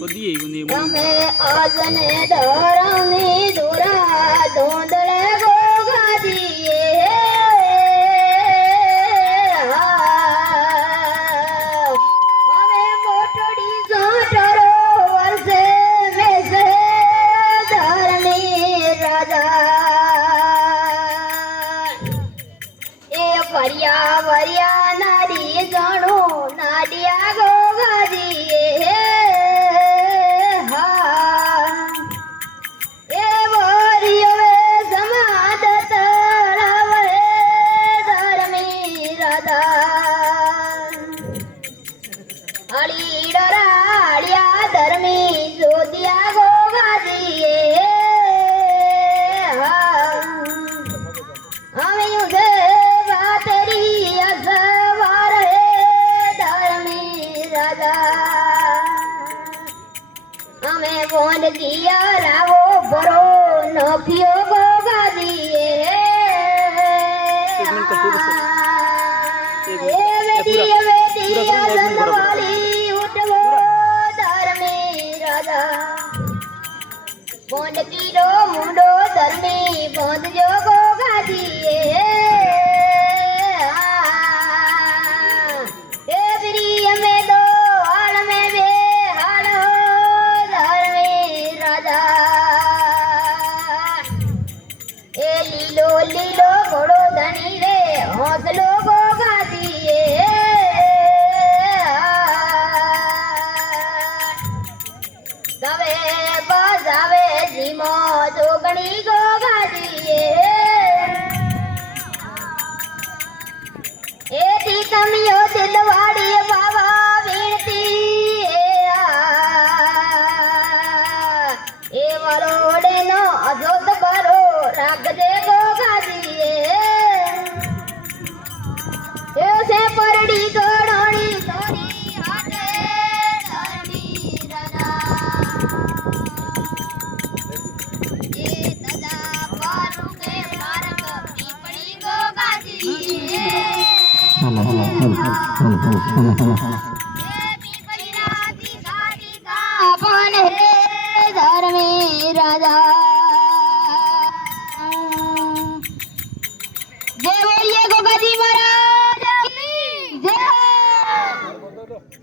તમે આજને ધરમી દુરા ધૂંધળે ગોગાજીએ હવે મોટડી સોટરો વર્ષે મેસે ધરણી રાજા એ ફર્યા વરિયા નાડી જણું નાડિયા ગોગાજીએ બોન કિયા રાવો ભરો નફિયો ગોગાજીએ બોન કીડો મુંડો ધર્મી બોંધજો ગોગાજીએ લીલો લીલો ઘોડો ધણી રે હોસલો ગોગાજીએ ગવે બજાવે જીમો જોગણી ગોગાજીએ એથી કમિયો દિલવાડી બાવા વીણતી એ વરોડે નો અજોત કરો રાખજે ગોગાજીએ એસે પરડી ગોળણી સોરી હાટે ધરણી રાજા એ દાદા પારું કે મારક પીપળી ગોગાજીએ